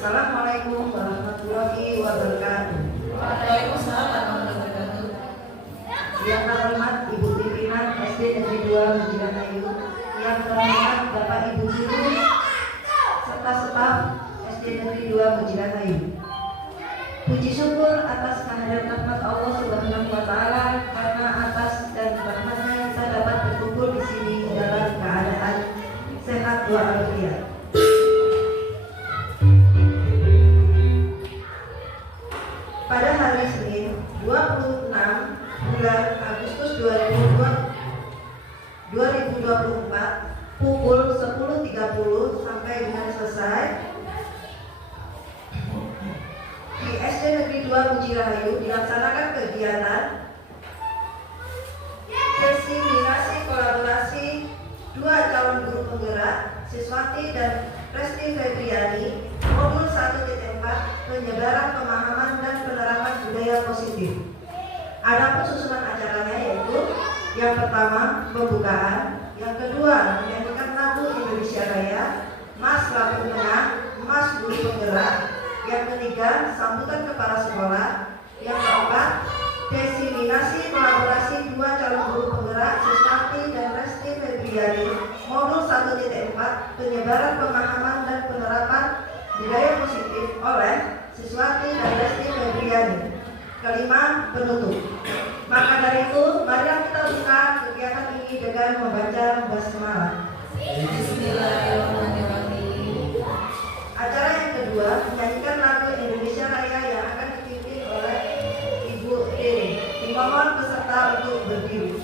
Assalamualaikum warahmatullahi wabarakatuh. Waalaikumsalam warahmatullahi wabarakatuh. Yang terhormat Ibu Pimpinan SD Negeri 2 Menjiran Ayu, yang terhormat Bapak Ibu Guru serta staf SD Negeri 2 Menjiran Ayu. Puji syukur atas kehadiran rahmat Allah Subhanahu wa taala, karena atas dan rahmatnya kita dapat berkumpul di sini dalam keadaan sehat walafiat. Pada hari Senin 26 bulan Agustus 2024 pukul 10.30 sampai dengan selesai di SD Negeri 2 Mujirahayu dilaksanakan kegiatan diseminasi kolaborasi dua calon guru penggerak Siswati dan Resti Febriani modul 1.4 penyebaran pemahaman dan penerapan budaya positif. Adapun susunan acaranya yaitu yang pertama pembukaan, yang kedua menyanyikan lagu Indonesia Raya, Mas Lampu Tengah, Mas Guru Penggerak, yang ketiga sambutan kepala sekolah, yang keempat diseminasi kolaborasi dua calon guru penggerak Siswati dan Resti Febriani modul 1.4 penyebaran pemahaman dan penerapan budaya positif oleh Siswati dan Resti Febriani. Kelima, penutup. Maka dari itu, mari kita buka kegiatan ini dengan membaca basmalah. Bismillahirrahmanirrahim. Acara yang kedua menyanyikan lagu Indonesia Raya yang akan dipimpin oleh Ibu Dede. Dimohon peserta untuk berdiri.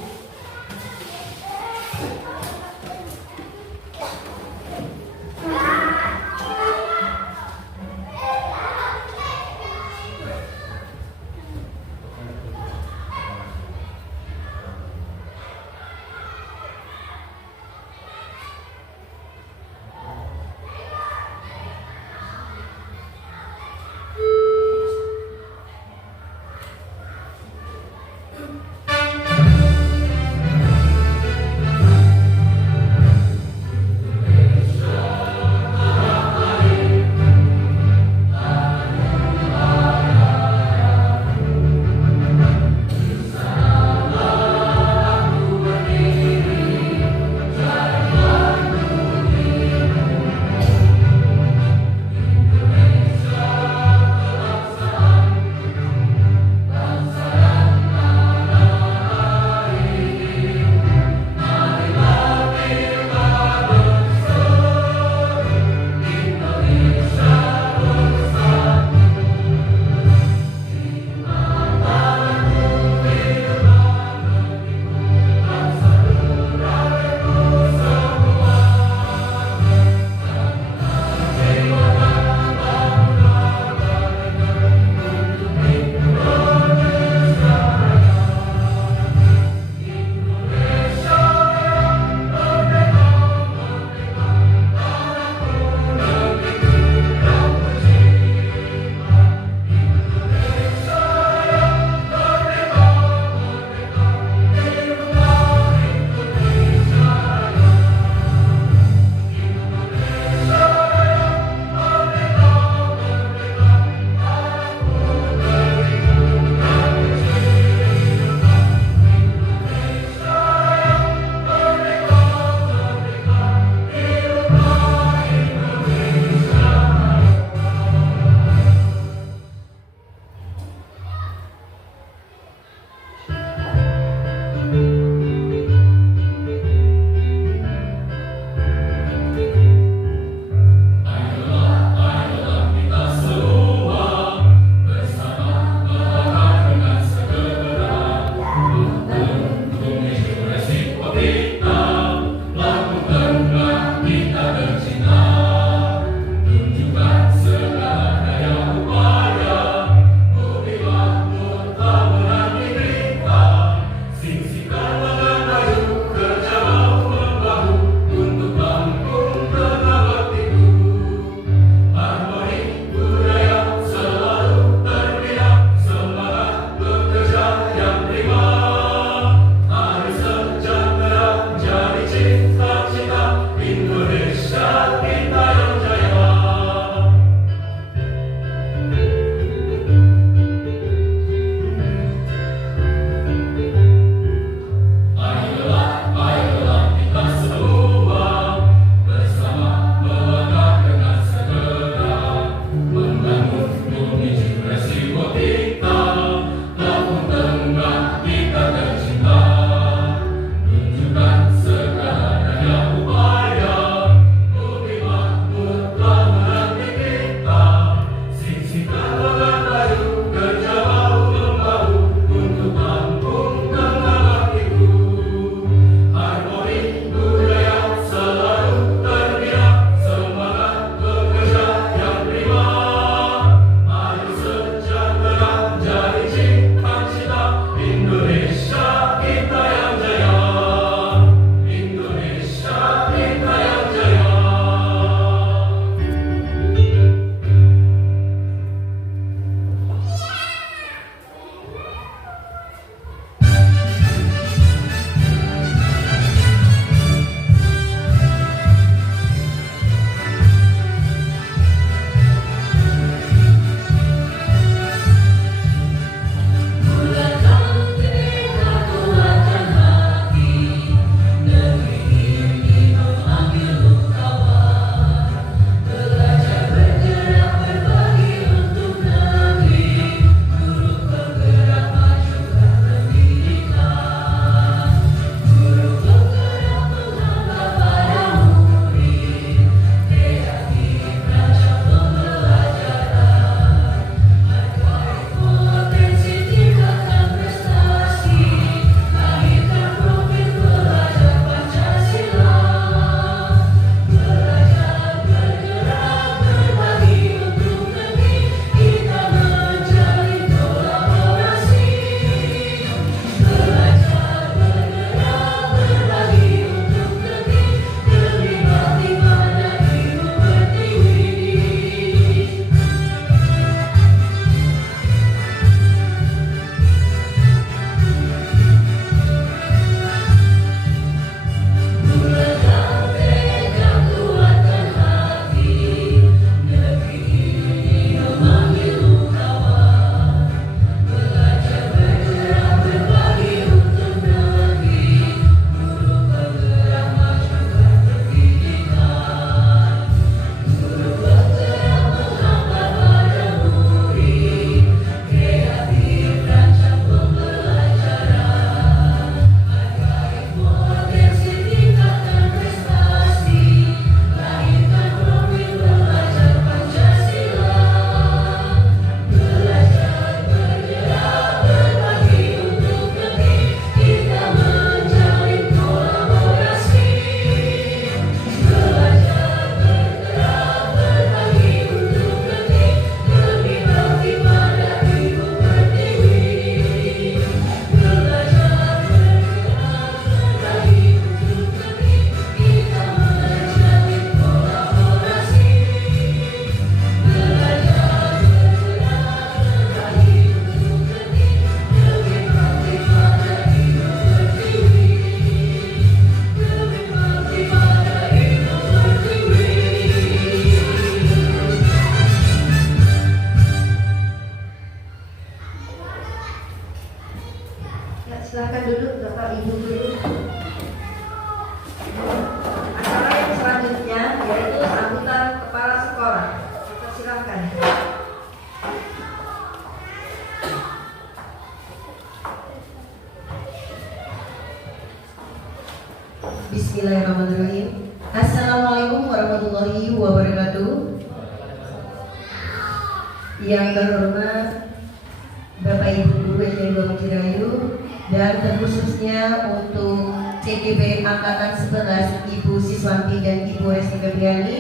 Silahkan duduk Bapak Ibu guru. Acara yang selanjutnya yaitu sambutan kepala sekolah. Silakan. Bismillahirrahmanirrahim. Assalamualaikum warahmatullahi wabarakatuh. Yang terhormat Bapak Ibu Guru SDN Cirayu dan terkhususnya untuk CGB Angkatan 11 Ibu Siswanti dan Ibu Resti Febriani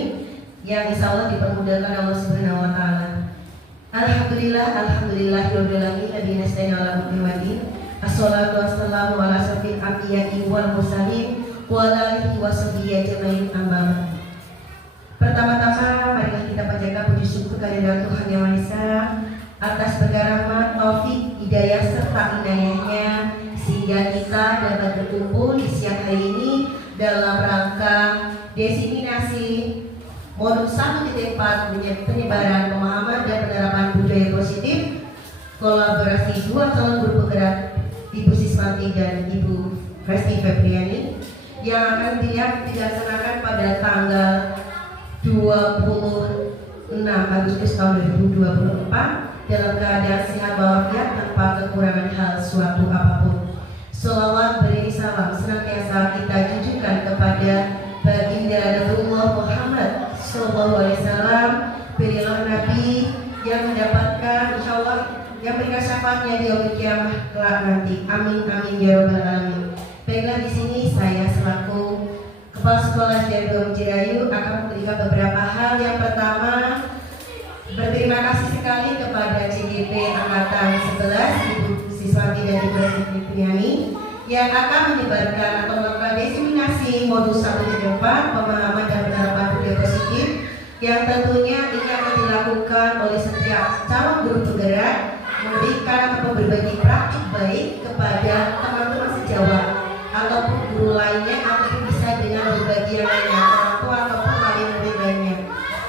yang insya Allah dipermudahkan Allah Subhanahu Wa Taala. Alhamdulillahirabbil alamin. Nabiyina sallallahu alaihi Assalatu wassalamu ala asyrofil anbiya'i wal mursalin wa ala alihi wa sahbihi ajmain amma. Pertama-tama marilah kita panjatkan puji syukur kehadirat Tuhan Yang Maha Esa atas berkah rahmat, taufik, hidayah serta inayahnya sehingga kita dapat berkumpul di siang hari ini dalam rangka diseminasi modul 1.4 penyebaran pemahaman dan penerapan budaya positif kolaborasi dua calon guru penggerak Ibu Siswanti dan Ibu Resti Febriani yang akan dilaksanakan pada tanggal 26 Agustus tahun 2024 dalam keadaan sehat walafiat tanpa kekurangan hal suatu apapun. Sholawat beri salam senantiasa kita tujukan kepada baginda Rasulullah Muhammad Sallallahu Alaihi Wasallam, berilah Nabi yang mendapatkan insyaallah yang berikan syafaatnya di yaumil kiamah kelak nanti. Amin amin ya rabbal alamin. Baiklah, di sini saya selaku Kepala Sekolah SDN Cirayu akan memberikan beberapa hal. Yang pertama, berterima kasih sekali kepada CGP Angkatan 11 Ibu Siswanti dan Ibu Resti Febriani yang akan menyebarkan atau melakukan diseminasi modul 1.4 pemahaman dan penerapan budaya positif yang tentunya ini akan dilakukan oleh setiap calon guru penggerak memberikan atau berbagi praktik baik kepada teman-teman sejawat ataupun guru lainnya atau bisa dengan berbagi yang lainnya orang tua ataupun murid lainnya.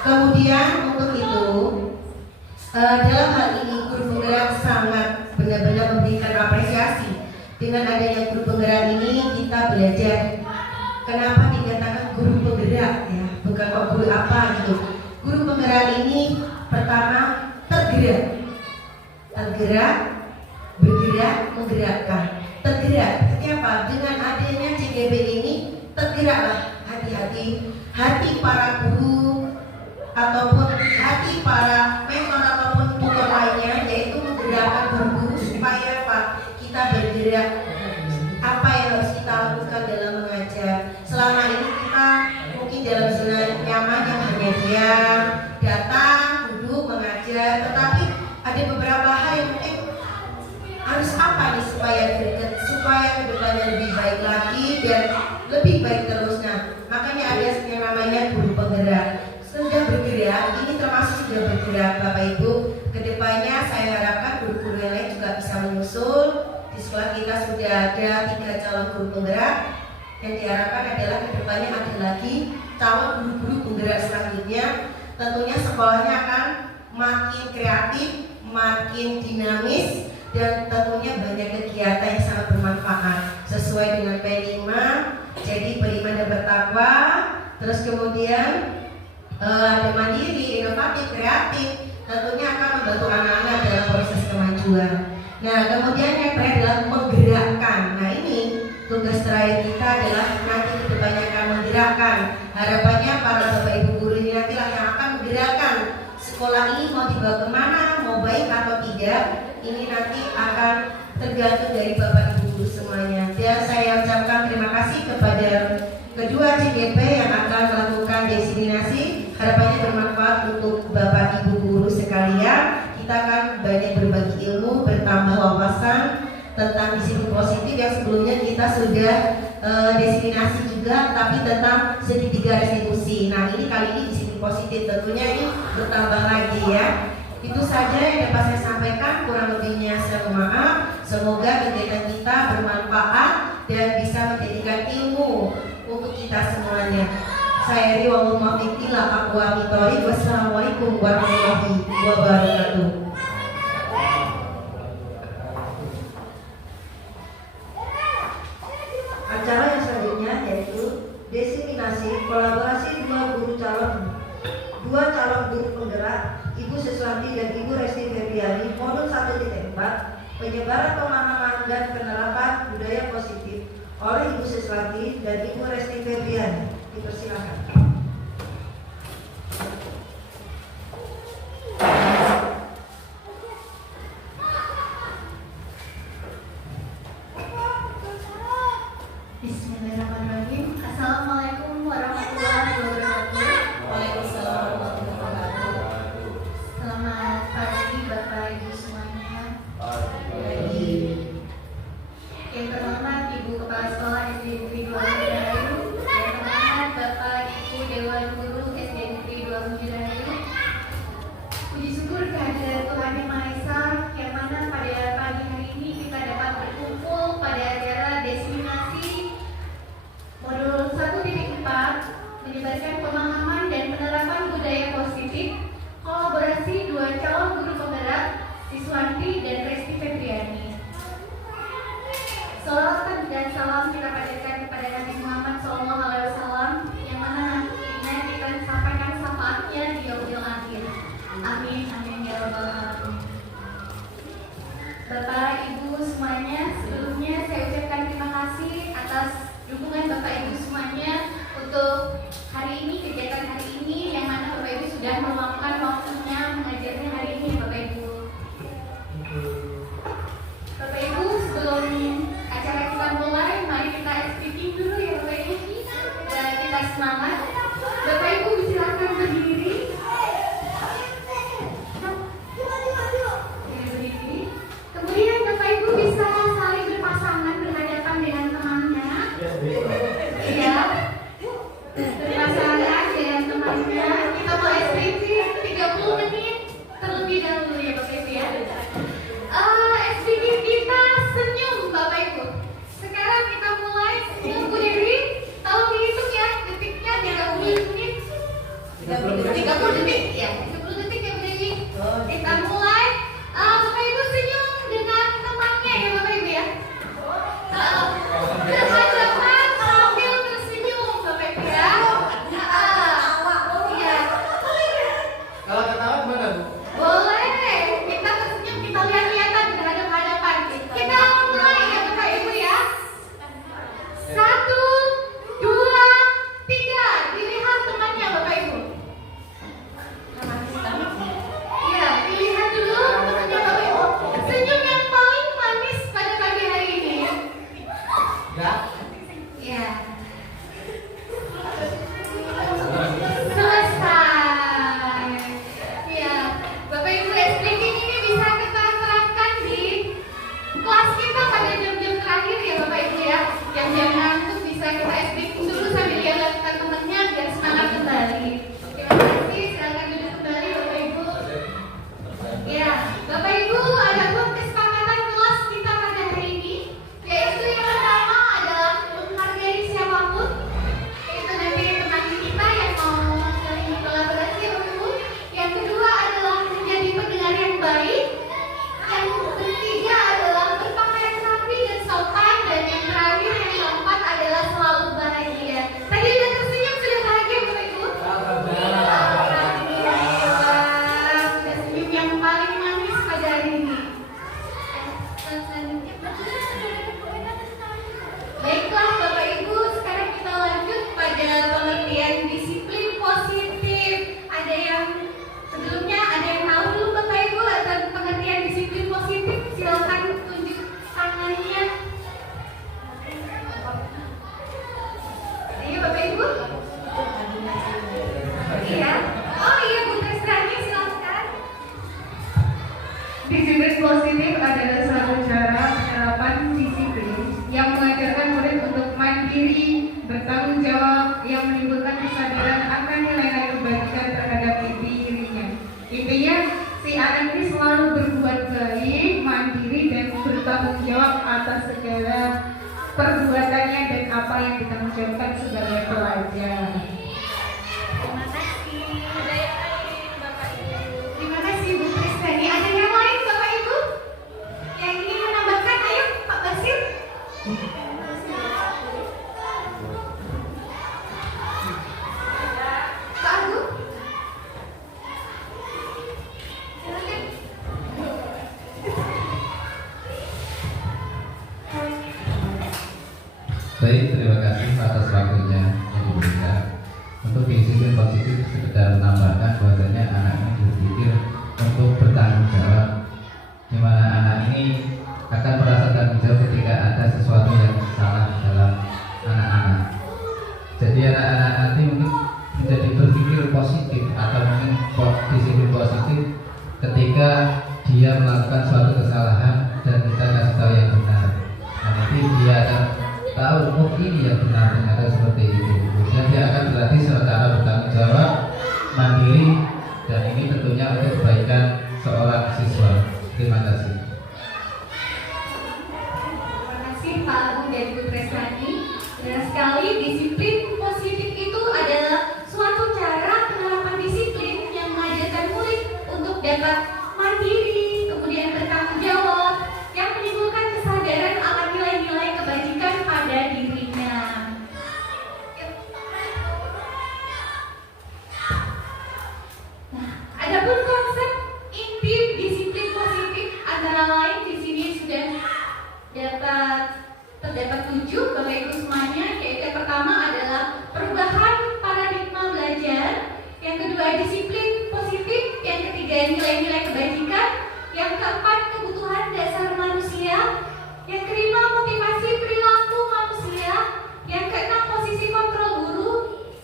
Kemudian untuk itu dalam hal ini guru penggerak sangat benar-benar memberikan apresiasi. Dengan adanya guru penggerak ini kita belajar kenapa dikatakan guru penggerak ya, bukan kok guru apa gitu. Guru penggerak ini pertama tergerak, bergerak, menggerakkan. Tergerak, kenapa? Dengan adanya CGB ini tergeraklah hati para guru ataupun hati para mentor ataupun tutor lainnya, yaitu menggerakkan guru-guru supaya apa? Kita bergerak apa yang harus kita lakukan dalam mengajar. Selama ini kita mungkin dalam zona nyaman yang hanya diam, datang, duduk, mengajar, tetapi ada beberapa hal yang mungkin harus apa nih supaya kedepannya lebih baik lagi dan lebih baik terus. Nah, makanya ada yang namanya guru penggerak. Sudah bergerak, ini termasuk sudah bergerak Bapak Ibu. Kedepannya saya harapkan guru-guru yang lain juga bisa menyusul. Di sekolah kita sudah ada 3 calon guru penggerak. Yang diharapkan adalah kedepannya ada lagi calon guru-guru penggerak selanjutnya. Tentunya sekolahnya akan makin kreatif, makin dinamis, dan tentunya banyak kegiatan yang sangat bermanfaat sesuai dengan P5. Jadi beriman dan bertakwa. Terus kemudian ada mandiri, inovatif, kreatif, tentunya akan membantu anak-anak dalam proses kemajuan. Nah, kemudian yang terakhir adalah menggerakkan. Nah, ini tugas terakhir kita adalah nanti kedepannya akan menggerakkan. Harapannya para Bapak Ibu guru ini nantilah yang akan menggerakkan sekolah ini mau dibawa kemana, mau baik atau tidak. Ini nanti akan tergantung dari Bapak Ibu guru semuanya. Dan saya ucapkan terima kasih kepada kedua CGP yang akan melakukan diseminasi. Harapannya bermanfaat untuk Bapak Ibu guru sekalian. Kita akan banyak berbagi ilmu, bertambah wawasan tentang disiplin positif yang sebelumnya kita sudah diseminasi juga, tapi tentang segitiga restitusi. Nah, ini kali ini disiplin positif, tentunya ini bertambah lagi ya. Itu saja yang dapat saya sampaikan, kurang lebihnya saya mohon maaf. Semoga kegiatan kita bermanfaat dan bisa menjadikan ilmu untuk kita semuanya. Saya Ri wallahu muwaffiq ila aqwamit thoriq. Wassalamualaikum warahmatullahi wabarakatuh. Ibu Siswanti dan Ibu Resti Febriani, modul 1.4, penyebaran pemahaman dan penerapan budaya positif oleh Ibu Siswanti dan Ibu Resti Febriani. Dipersilakan. Bismillahirrahmanirrahim. Assalamualaikum warahmatullahi wabarakatuh. Waalaikumsalam warahmatullahi wabarakatuh. Selamat pagi Bapak Ibu semuanya. Yang terhormat Ibu Kepala Sekolah SD Negeri 2 Rahayu, yang terhormat Bapak Ibu Dewan Guru SD Negeri 2 Rahayu. Puji syukur kehadiran Tuhan Yang Maha Esa, yang mana pada pagi hari ini kita dapat berkumpul pada acara destinasi modul 1.4, menyebarkan pemahaman dan penerapan budaya positif, kolaborasi dua calon guru penggerak, Siswanti dan Resti Febriani. Salawat dan salam kita panjatkan kepada Nabi Muhammad SAW, yang mana nantinya kita sampaikan syafaatnya di yaumil akhir. Amin, amin ya rabbal alamin. Bapak Ibu semuanya, sebelumnya saya ucapkan terima kasih atas dukungan Bapak Ibu semuanya untuk hari ini, kegiatan hari ini, yang mana Bapak Ibu sudah meluangkan waktunya mengajarnya hari ini, Bapak Ibu. Bapak Ibu, sebelum acara kita mulai, mari kita speaking dulu ya Bapak Ibu, dan kita semangat. Bapak Ibu silakan berdiri. Kemudian Bapak Ibu bisa saling berpasangan berhadapan dengan temannya. Iya. Berpasangan dengan temannya. Kita mulai speaking 30 menit terlebih dahulu ya Bapak Ibu ya. Speaking kita senyum Bapak Ibu. Sekarang kita mulai senyum. Bu Dewi, tolong dihitung ya detiknya biar 30 menit. 30 detik ya. 30 detik ya Bu Dewi. Kita mulai. Bapak Ibu senyum dengan temannya ya Bapak Ibu ya. Depan-depan sambil tersenyum Bapak Ibu ya. Iya. Kalau ketawa gimana Bu? Boleh. Kita tersenyum, kita lihat-lihatan berhadapan-hadapan. Kita mulai ya Bapak Ibu ya. 1, 2, 3. Dilihat temannya Bapak Ibu. Iya, dilihat dulu temannya Bapak Ibu. Senyum yang paling manis pada pagi hari ini. Ya. Iya. Selesai. Iya, Bapak Ibu, speaking ini bisa kita terapkan di kelas kita pada jam-jam terakhir ya Bapak Ibu ya. Jam-jam ngantuk bisa kita speaking dulu sambil lihat teman-temannya biar semangat kembali. Terima kasih, silakan duduk kembali Bapak Ibu. Ya, Bapak Ibu, ada dua kesepakatan kelas kita pada hari ini, yaitu yang pertama adalah menghargai siapapun, yaitu nanti teman kita yang mau saling kolaborasi ya Bapak Ibu. Yang kedua adalah menjadi pendengar yang baik. Yang ketiga adalah berpakaian rapi dan sopan, dan yang terakhir yang keempat adalah selalu bahagia. Tadi udah tersenyum, sudah bahagia Bapak Ibu? Senyum yang paling manis pada hari ini. Baiklah Bapak Ibu, sekarang kita lanjut pada pengertian disiplin positif. Ada yang sebelumnya ada yang tahu dulu Bapak Ibu tentang pengertian disiplin positif? Silakan tunjuk tangannya. Iya Bapak Ibu? Iya. Oh iya Bu Tresrani, silakan. Disiplin positif adalah suatu cara penerapan disiplin yang mengajarkan murid untuk mandiri, bertanggung jawab, yang menimbulkan kesadaran akan nilai-nilai kebaikan terhadap dirinya. Intinya, si anak ini selalu berbuat baik, mandiri, dan bertanggung jawab atas segala perbuatannya dan apa yang ditanggung jawabkan sebagai pelajar. Terima kasih. Bapak Ibu. Terima kasih Bu Tresrani. Ada yang lain Bapak Ibu? Yang ingin menambahkan, ayo Pak Basir. Pak Agung. Baik, terima kasih atas waktunya yang diberikan. Untuk disiplin positif sekedar menambahkan bahwasanya anak ini berpikir untuk bertanggung jawab, di mana anak ini akan merasa tanggung jawab ketika ada sesuatu yang salah dalam anak-anak. Jadi anak-anak nanti mungkin menjadi berpikir positif atau mungkin disiplin positif ketika dia melakukan suatu kesalahan dan kita kasih tahu yang benar. Nah, nanti dia akan tahu oh ini yang benar, ternyata seperti itu. Kemudian dia akan berlatih secara bertanggung jawab, mandiri, dan ini tentunya untuk kebaikan seorang siswa. Terima kasih. Terima kasih Pak Abu dan Bu Tresnani. Benar sekali, disiplin positif itu adalah suatu cara penerapan disiplin yang mengajarkan murid untuk dapat mandiri, kemudian bertanggung jawab, yang menimbulkan kesadaran akan nilai-nilai kebajikan pada dirinya. Nah, adapun konsep inti disiplin positif antara lain di sini sudah terdapat 7 Bapak Ibu semuanya, yaitu yang pertama adalah perubahan paradigma belajar, yang kedua disiplin positif, yang ketiga nilai-nilai kebajikan, yang keempat kebutuhan dasar manusia, yang kelima motivasi perilaku manusia, yang keenam posisi kontrol guru,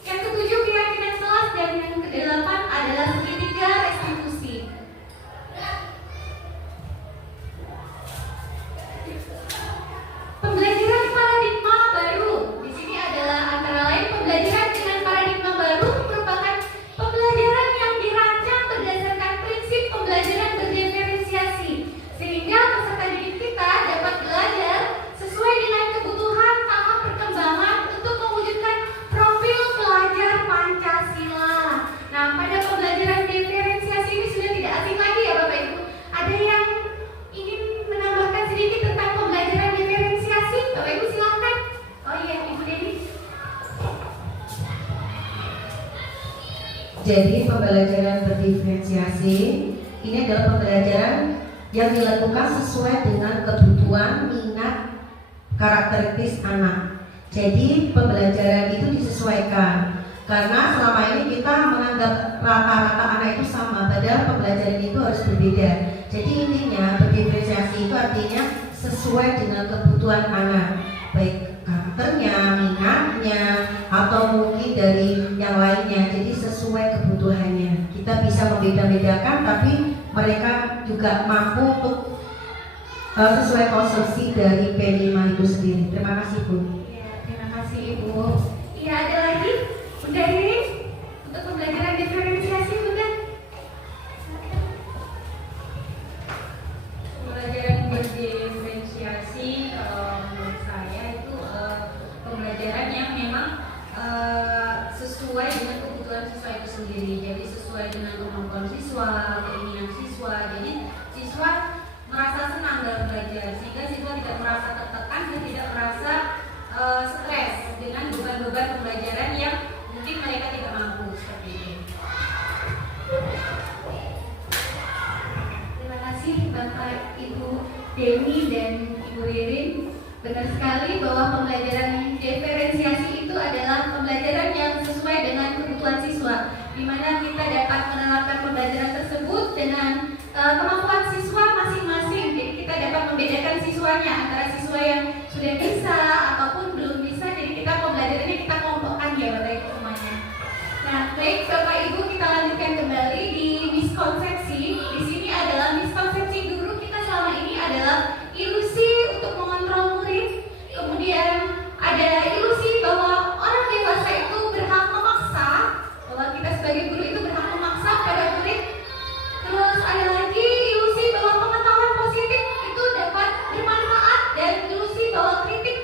yang ketujuh keyakinan kelas, dan yang kedelapan adalah segitiga restitusi. Pembelajaran paradigma baru di sini adalah antara lain pembelajaran dengan paradigma baru merupakan pembelajaran yang dirancang berdasarkan prinsip pembelajaran berdiferensiasi, sehingga peserta didik kita dapat belajar sesuai dengan kebutuhan tahap perkembangan untuk mewujudkan profil pelajar Pancasila. Nah, pada pembelajaran diferensiasi ini sudah tidak asing lagi ya Bapak Ibu. Ada yang ingin menambahkan sedikit tentang pembelajaran diferensiasi? Bapak Ibu silakan. Oh iya, Ibu Deni. Jadi pembelajaran berdiferensiasi ini adalah pembelajaran yang dilakukan sesuai dengan kebutuhan, minat, karakteristik anak. Jadi pembelajaran itu disesuaikan karena selama ini kita menganggap rata-rata anak itu sama, padahal pembelajaran itu harus berbeda. Jadi intinya berdiferensiasi itu artinya sesuai dengan kebutuhan anak, baik karakternya, minatnya, atau mungkin dari yang lainnya. Jadi sesuai kebutuhannya. Kita bisa membeda-bedakan, tapi mereka juga mampu untuk sesuai konstruksi dari P5 itu sendiri. Terima kasih Bu. Ya, terima kasih Ibu. Iya, ada lagi? Bunda Riri untuk pembelajaran diferensiasi, Bunda. Pembelajaran berdiferensiasi menurut saya itu pembelajaran yang memang sesuai dengan kebutuhan siswa itu sendiri. Jadi sesuai dengan kemampuan siswa, keinginan siswa. Jadi siswa merasa senang dalam belajar, sehingga siswa tidak merasa tertekan dan tidak merasa stres dengan beban-beban pembelajaran yang mungkin mereka tidak mampu seperti ini. Terima kasih Bapak Ibu Deni dan Ibu Ririn. Benar sekali bahwa pembelajaran diferensiasi itu adalah pembelajaran yang sesuai dengan kebutuhan siswa, di mana kita dapat menerapkan pembelajaran tersebut dengan kemampuan siswa masing-masing. Jadi kita dapat membedakan siswanya antara siswa yang sudah bisa ataupun belum bisa. Jadi kita pembelajarannya kita kelompokkan ya Bapak Ibu semuanya. Nah, baik Bapak Ibu, kita lanjutkan kembali di miskonsepsi. Di sini adalah miskonsepsi guru kita selama ini adalah ilusi untuk mengontrol murid. Kemudian ada ilusi bahwa orang dewasa itu berhak memaksa, bahwa kita sebagai guru itu berhak memaksa pada murid. Terus ada lagi ilusi bahwa pengetahuan positif itu dapat bermanfaat, dan ilusi bahwa kritik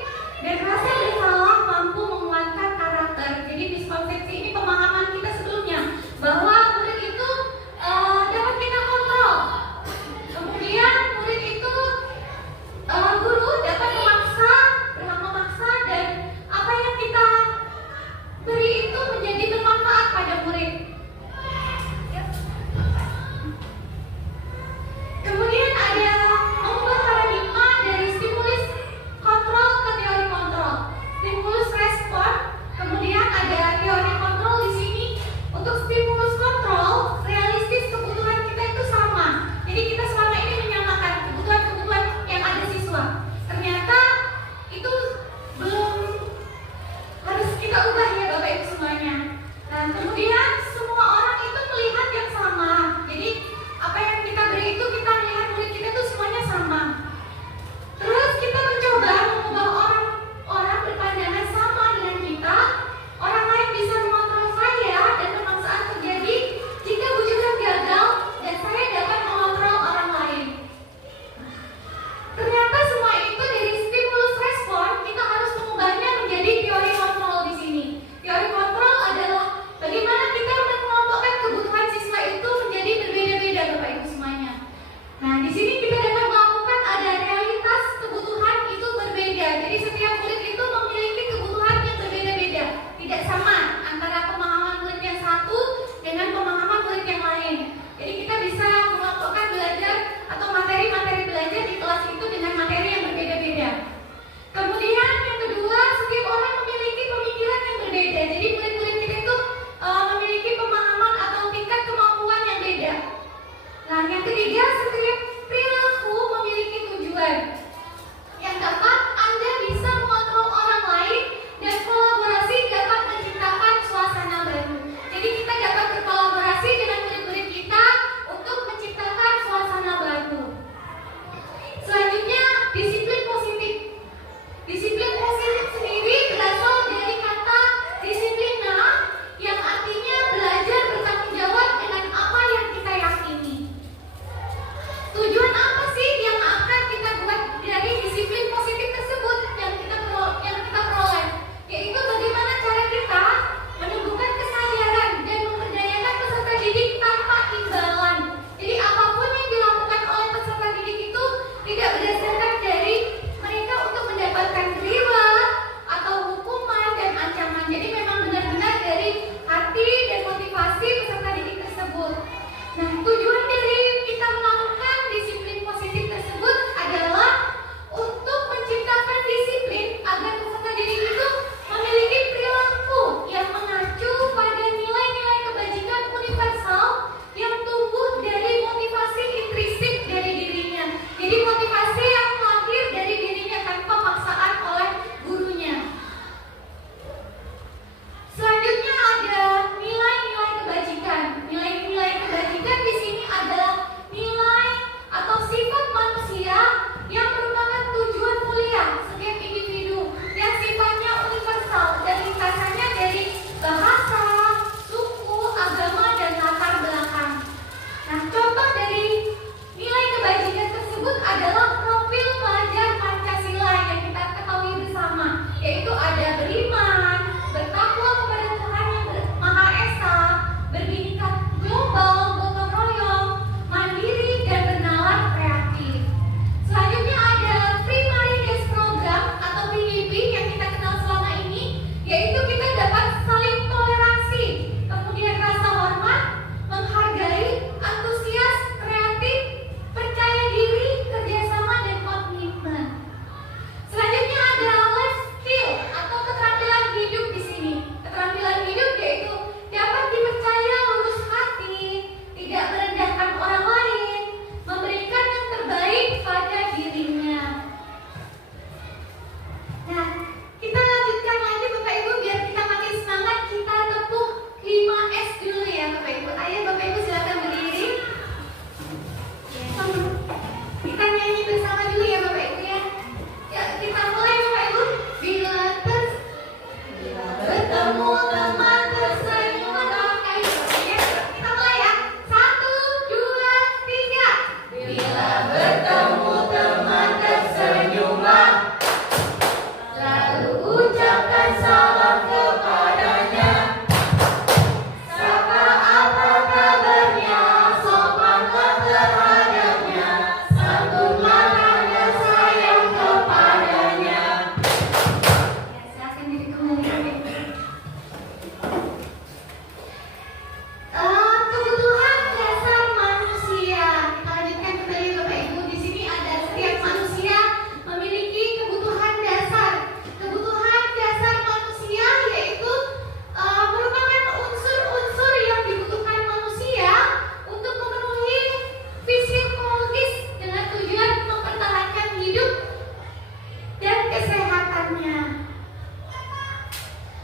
selanjutnya.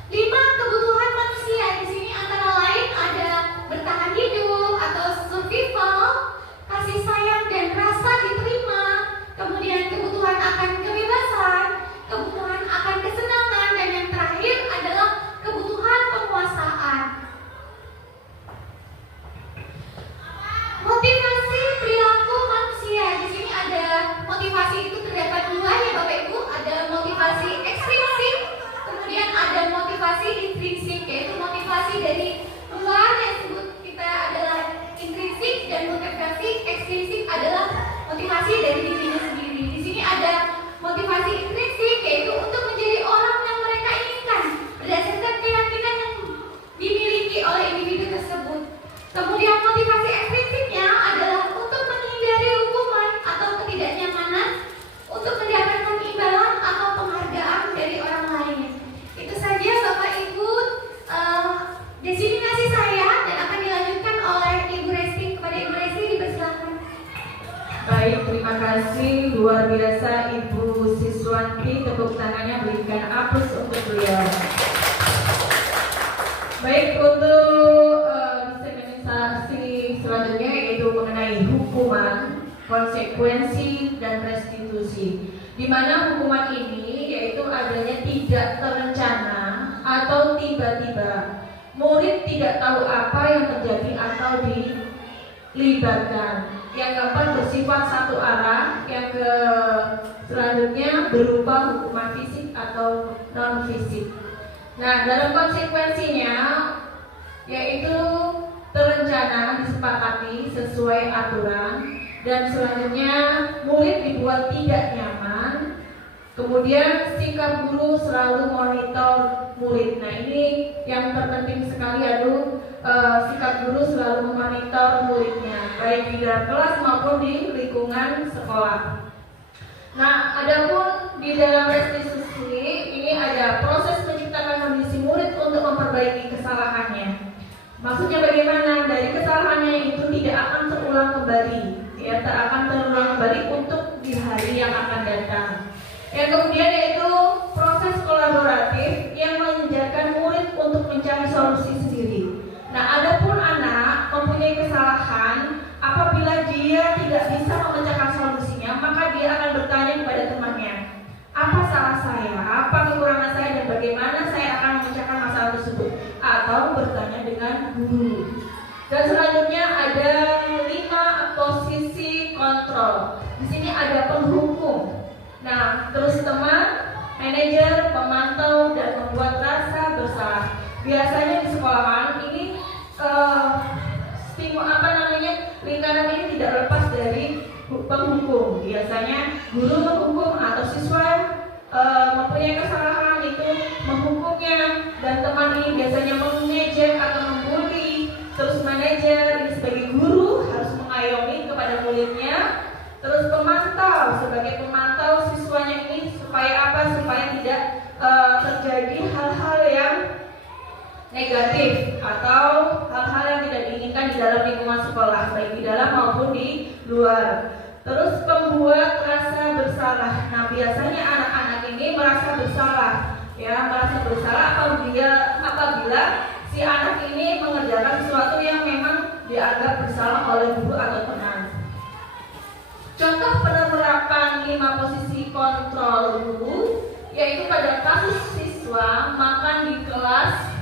5 kebutuhan manusia di sini antara lain ada bertahan hidup atau survival, kasih sayang dan rasa diterima, kemudian kebutuhan akan kebebasan, kebutuhan akan kesenangan, dan yang terakhir adalah kebutuhan penguasaan. Motivasi perilaku manusia di sini ada motivasi itu terdapat 2 ya Bapak Ibu, ada motivasi ekstrinsik, kemudian ada motivasi intrinsik, yaitu motivasi dari luar yang disebut kita adalah intrinsik, dan motivasi ekstrinsik adalah motivasi dari dirinya sendiri. Di sini ada motivasi intrinsik, yaitu untuk menjadi orang yang mereka inginkan berdasarkan keyakinan yang dimiliki oleh individu tersebut. Kemudian motivasi ekstrinsiknya adalah untuk menghindari hukuman atau ketidaknyamanan, untuk mendapatkan imbalan atau penghargaan dari orang lain. Itu saja Bapak Ibu diseminasi saya, dan akan dilanjutkan oleh Ibu Resti. Kepada Ibu Resti dipersilakan. Baik, terima kasih luar biasa Ibu Siswanti, tepuk tangannya berikan aplaus untuk beliau. Baik, untuk diseminasi selanjutnya yaitu mengenai hukuman, konsekuensi, dan restitusi. Di mana hukuman ini yaitu adanya tidak terencana atau tiba-tiba. Murid tidak tahu apa yang terjadi atau dilibatkan. Yang keempat bersifat satu arah, yang ke selanjutnya berupa hukuman fisik atau non fisik. Nah, dalam konsekuensinya yaitu terencana, disepakati sesuai aturan, dan selanjutnya murid dibuat tidak nyaman. Kemudian sikap guru selalu monitor murid. Nah, ini yang terpenting sekali, sikap guru selalu memonitor muridnya, baik di dalam kelas maupun di lingkungan sekolah. Nah, adapun di dalam restitusi ini ada proses menciptakan kondisi murid untuk memperbaiki kesalahannya. Maksudnya bagaimana? Dari kesalahannya itu tidak akan terulang kembali, ya, tak akan terulang kembali untuk di hari yang akan datang. Yang kemudian yaitu proses kolaboratif yang mengajarkan murid untuk mencari solusi sendiri. Nah, adapun anak mempunyai kesalahan, apabila dia tidak bisa memecahkan solusinya, maka dia akan bertanya kepada temannya, apa salah saya, apa kekurangan saya, dan bagaimana saya akan memecahkan masalah tersebut, atau bertanya dengan guru. Dan selanjutnya ada 5 posisi kontrol. Di sini ada penghukum. Nah, terus teman, manajer, pemantau, dan membuat rasa bersalah. Biasanya di sekolahan ini lingkaran ini tidak lepas dari penghukum. Biasanya guru menghukum atau siswa mempunyai kesalahan itu menghukumnya, dan teman ini biasanya mengejek atau membuli. Terus manajer ini sebagai guru harus mengayomi kepada muridnya. Terus pemantau, sebagai pemantau siswanya ini supaya apa? Supaya tidak terjadi hal-hal yang negatif atau hal-hal yang tidak diinginkan di dalam lingkungan sekolah, baik di dalam maupun di luar. Terus pembuat rasa bersalah. Nah, biasanya anak-anak ini merasa bersalah, ya, merasa bersalah apabila si anak ini mengerjakan sesuatu yang memang dianggap bersalah oleh guru atau teman. Contoh penerapan 5 posisi kontrol guru yaitu pada kasus siswa makan di kelas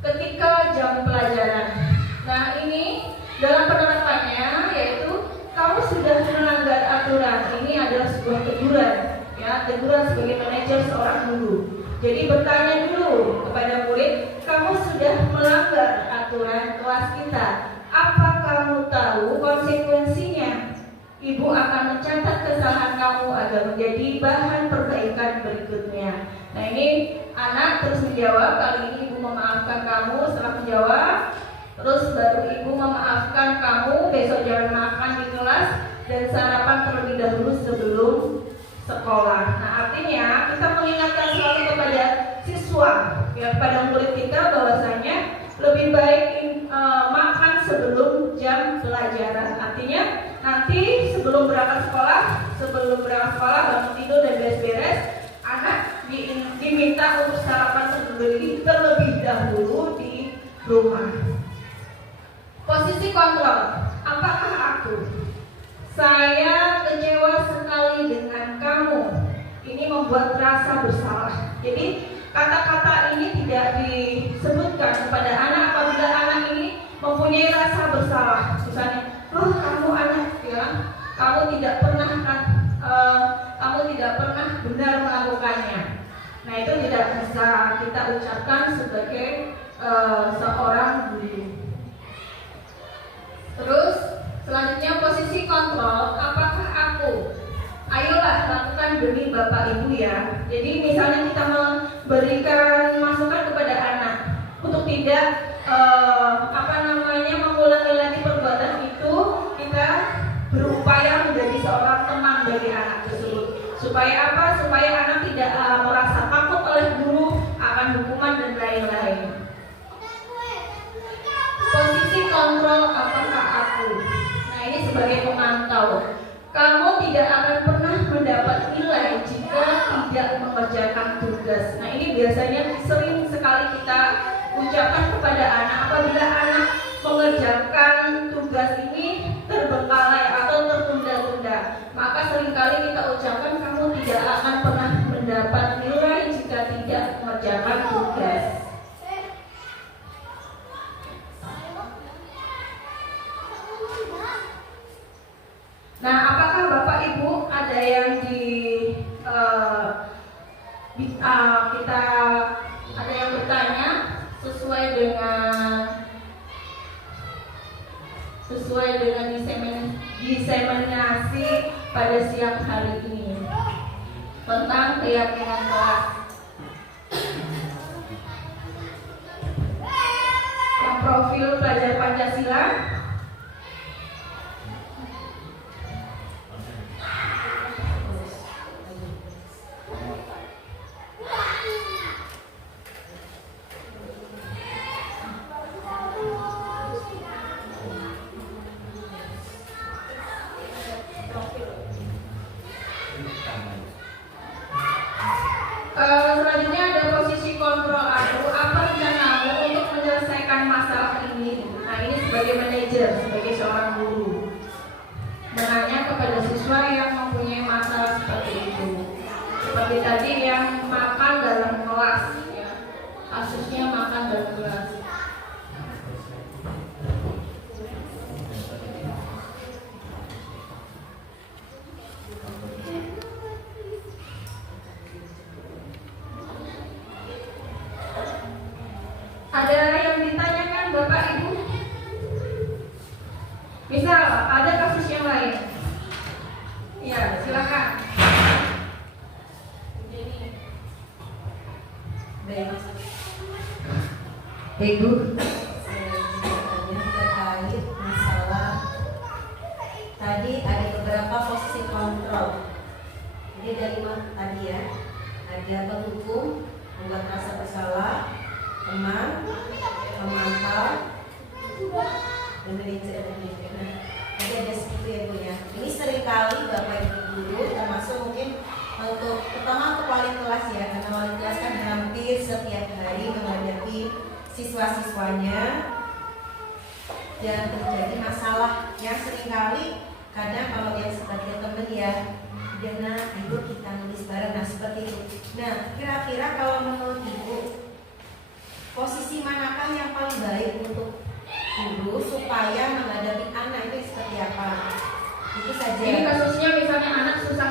ketika jam pelajaran. Nah, ini dalam penerapannya yaitu kamu sudah melanggar aturan. Ini adalah sebuah teguran, ya, teguran sebagai manajer seorang guru. Jadi bertanya dulu kepada murid, kamu sudah melanggar aturan kelas kita. Apa kamu tahu konsekuensinya? Ibu akan mencatat kesalahan kamu agar menjadi bahan perbaikan berikutnya. Nah, ini anak terus menjawab. Kali ini ibu memaafkan kamu. Setelah menjawab, terus baru ibu memaafkan kamu. Besok jangan makan di kelas dan sarapan terlebih dahulu sebelum sekolah. Nah, artinya kita mengingatkan selalu kepada siswa, ya, kepada murid kita bahwasanya lebih baik makan sebelum jam pelajaran. Artinya nanti sebelum berangkat sekolah bangun tidur dan beres-beres, anak beli terlebih dahulu di rumah. Posisi kontrol, apakah aku? Saya kecewa sekali dengan kamu. Ini membuat rasa bersalah. Jadi kata-kata ini tidak disebutkan kepada anak apabila anak ini mempunyai rasa bersalah. Misalnya, oh kamu anak ya, kamu tidak pernah benar melakukannya. Nah itu tidak bisa kita ucapkan sebagai seorang guru. Terus selanjutnya posisi kontrol, apakah aku? Ayolah lakukan demi Bapak Ibu ya. Jadi misalnya kita memberikan masukan kepada anak untuk tidak mengulangi lagi perbuatan itu, kita berupaya menjadi seorang teman bagi anak tersebut. Supaya apa? Supaya anak tidak merasa takut oleh guru akan hukuman dan lain-lain. Posisi kontrol, apakah aku? Nah ini sebagai pemantau. Kamu tidak akan pernah mendapat nilai jika tidak mengerjakan tugas. Nah ini biasanya sering sekali kita ucapkan kepada anak apabila anak mengerjakan tugas ini terbengkalai atau tertunda-tunda. Maka seringkali kita ucapkan kamu tidak akan pernah mendapat nilai jika tidak mengerjakan tugas. Nah, apakah Bapak Ibu ada yang kita ada yang bertanya sesuai dengan diseminasi pada siang hari ini tentang keyakinan kelas. Yang profil pelajar Pancasila. Selanjutnya ada posisi kontrol aku. Apa rencanamu untuk menyelesaikan masalah ini? Nah ini sebagai manajer, sebagai seorang guru, menanya kepada siswa yang mempunyai masalah seperti itu. Seperti tadi yang makan dalam kelas, ya. Kasusnya makan dalam kelas. Ada yang ditanyakan Bapak Ibu? Misal ada kasus yang lain. Ya, silakan. Baik Bu, terkait masalah tadi ada beberapa posisi kontrol. Ini dari tadi ya, ada penghukum, membuat rasa bersalah, teman, pemantau, dan manajer. Jadi ada seperti itu ya. Ini seringkali Bapak Ibu guru, termasuk mungkin untuk pertama untuk wali kelas ya, karena wali kelas kan hampir setiap hari menghadapi siswa-siswanya dan terjadi masalah yang seringkali kadang kalau yang sebagai teman ya, Dana, ayo kita nulis bareng, nah seperti itu. Nah kira-kira kalau menurut Ibu posisi manakah yang paling baik untuk guru supaya menghadapi anak itu seperti apa? Itu saja. Ini kasusnya misalnya anak susah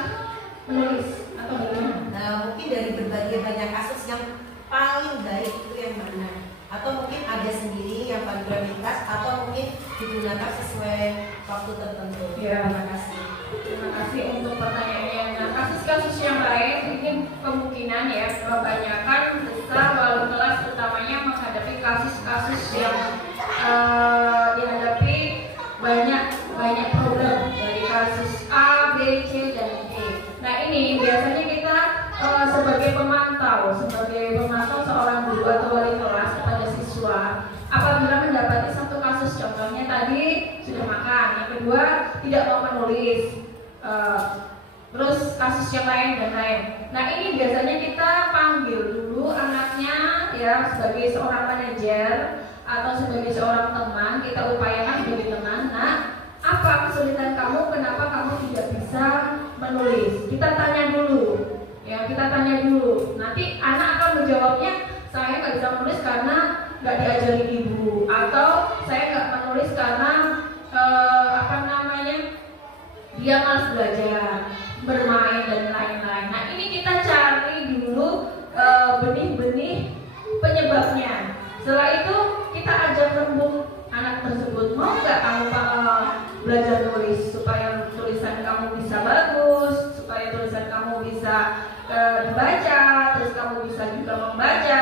menulis atau bagaimana? Nah, mungkin dari berbagai banyak kasus yang paling baik itu yang mana? Atau mungkin ada sendiri yang paling prioritas atau mungkin digunakan sesuai waktu tertentu. Ya. Terima kasih. Terima kasih untuk pertanyaannya. Nah, kasus-kasus yang lain ini kemungkinan ya kebanyakan besar wali kelas utamanya menghadapi kasus-kasus yang dihadapi banyak problem dari kasus A, B, C dan D. Nah ini biasanya kita sebagai pemantau seorang guru atau wali kelas kepada siswa apabila mendapati satu kasus, contohnya tadi sudah makan, yang kedua tidak mau menulis, terus kasus yang lain dan lain. Nah ini biasanya kita panggil dulu anaknya ya ya sebagai seorang manajer atau sebagai seorang teman, kita upayakan sebagai teman. Nah, apa kesulitan kamu? Kenapa kamu tidak bisa menulis? Kita tanya dulu, ya kita tanya dulu. Nanti anak akan menjawabnya, saya nggak bisa menulis karena nggak diajari ibu, atau saya nggak menulis karena dia malas belajar, bermain dan lain-lain. Nah ini kita cari dulu benih-benih penyebabnya. Setelah itu kita ajak rembuk anak tersebut, mau nggak kamu belajar nulis supaya tulisan kamu bisa bagus, supaya tulisan kamu bisa dibaca, terus kamu bisa juga membaca.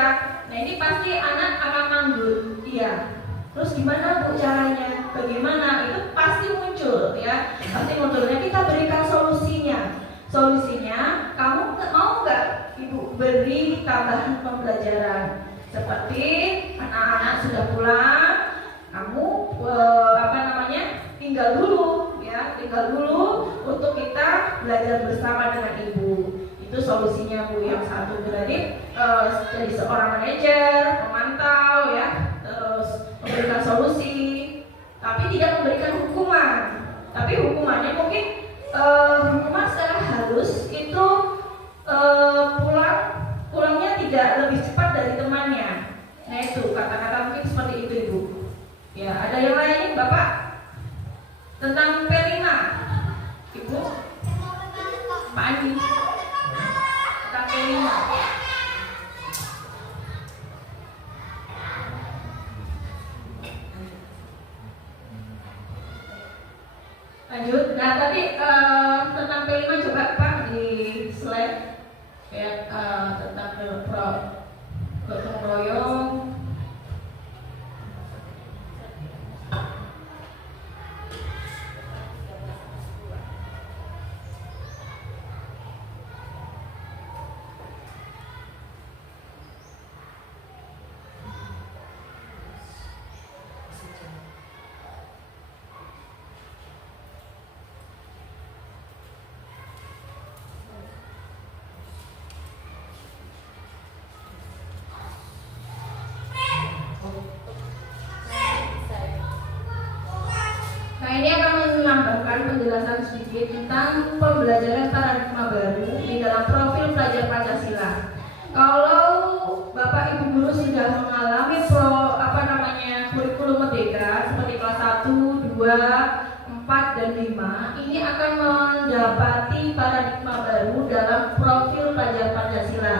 Nah ini pasti anak akan manggul, iya. Terus gimana Bu caranya? Bagaimana? Itu pasti muncul ya. Pasti munculnya kita berikan solusinya. Solusinya, kamu mau nggak Ibu beri tambahan pembelajaran? Seperti anak-anak sudah pulang, kamu tinggal dulu ya, tinggal dulu untuk kita belajar bersama dengan Ibu. Itu solusinya Bu. Yang satu berarti jadi seorang manajer, pemantau ya, terus memberikan solusi, tapi tidak memberikan hukuman. Tapi hukumannya mungkin hukuman secara halus itu pulangnya tidak lebih cepat dari temannya. Nah itu kata-kata mungkin seperti itu Ibu. Ya ada yang lain Bapak tentang P5 Ibu, Pak Andi tentang P5. Lanjut. Nah tadi tentang P5 coba Pak di slide ya, tentang gotong royong. Nah ini akan menambahkan penjelasan sedikit tentang pembelajaran paradigma baru di dalam profil pelajar Pancasila. Kalau Bapak Ibu guru sudah mengalami kurikulum merdeka seperti kelas 1, 2, 4, dan 5, ini akan mendapati paradigma baru dalam profil pelajar Pancasila.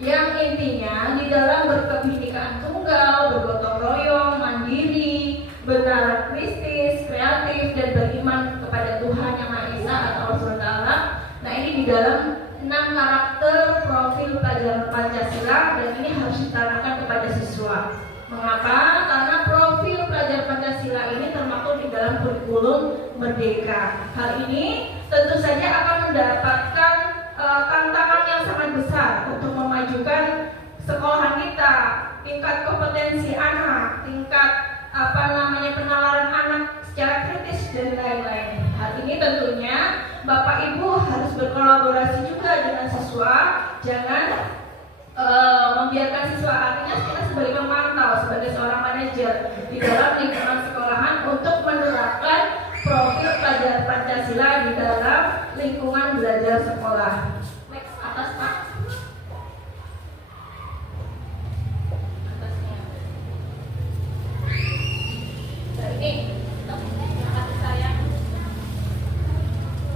Yang intinya di dalam berkebinekaan tunggal, bergotong royong, mandiri, benar kristis, kreatif, dan beriman kepada Tuhan Yang Maha Esa atau Rasulullah. Nah ini di dalam 6 karakter profil pelajaran Pancasila, dan ini harus ditanamkan kepada siswa. Mengapa? Karena profil pelajar Pancasila ini termaktub di dalam kurikulum merdeka. Hal ini tentu saja akan mendapatkan tantangan yang sangat besar untuk memajukan sekolahan kita, tingkat kompetensi anak, tingkat penalaran anak secara kritis dan lain-lain. Hal ini tentunya Bapak Ibu harus berkolaborasi juga dengan siswa, jangan membiarkan siswa, artinya kita sebagai pemantau, sebagai seorang manajer di dalam lingkungan sekolahan untuk menerapkan profil pelajar Pancasila di dalam lingkungan belajar sekolah. Next, atas Pak.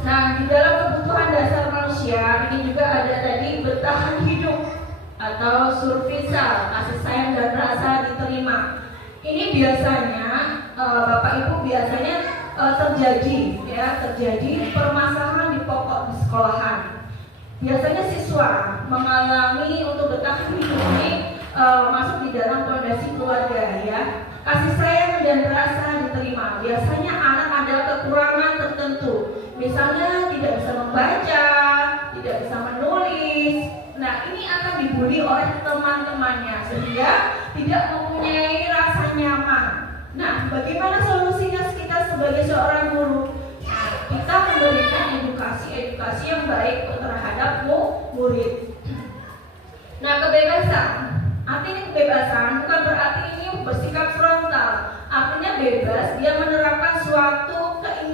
Nah, di dalam kebutuhan dasar manusia ini juga ada tadi bertahan hidup atau survival, kasih sayang dan rasa diterima. Ini biasanya Bapak Ibu biasanya terjadi permasalahan di pokok di sekolahan. Biasanya siswa mengalami untuk bertahan hidup ini masuk di dalam fondasi keluarga ya. Kasih sayang dan rasa diterima. Biasanya anak ada kekurangan tertentu. Misalnya tidak bisa membaca, tidak bisa menulis. Nah ini akan dibully oleh teman-temannya sehingga tidak mempunyai rasa nyaman. Nah bagaimana solusinya kita sebagai seorang guru? Nah, kita memberikan edukasi yang baik terhadap murid. Nah kebebasan, artinya kebebasan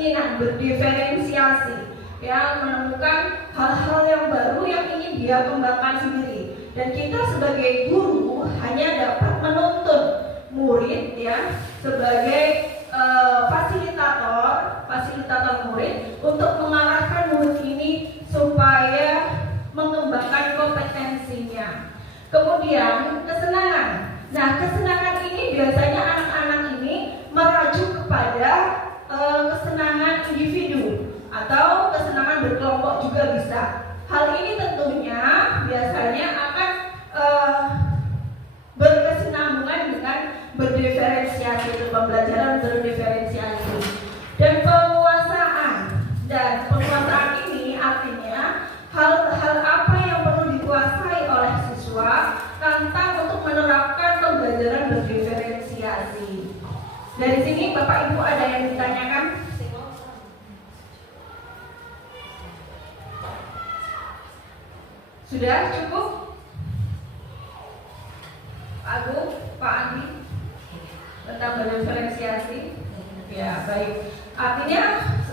berkeinginan berdiferensiasi, ya, menemukan hal-hal yang baru yang ingin dia kembangkan sendiri. Dan kita sebagai guru hanya dapat menuntun murid, ya, sebagai fasilitator murid untuk mengarahkan murid ini supaya mengembangkan kompetensinya. Kemudian kesenangan. Nah, kesenangan ini biasanya anak-anak ini merujuk kepada kesenangan individu atau kesenangan berkelompok juga bisa. Hal ini tentunya biasanya akan berkesinambungan dengan berdiferensiasi, pembelajaran berdiferensiasi. Dan penguasaan ini artinya hal-hal apa yang perlu dikuasai oleh siswa tentang untuk menerapkan pembelajaran berdiferensiasi. Dari sini Bapak Ibu ada yang ditanyakan? Sudah cukup? Pak Agung, Pak Andi, tentang berdiferensiasi? Ya, baik. Artinya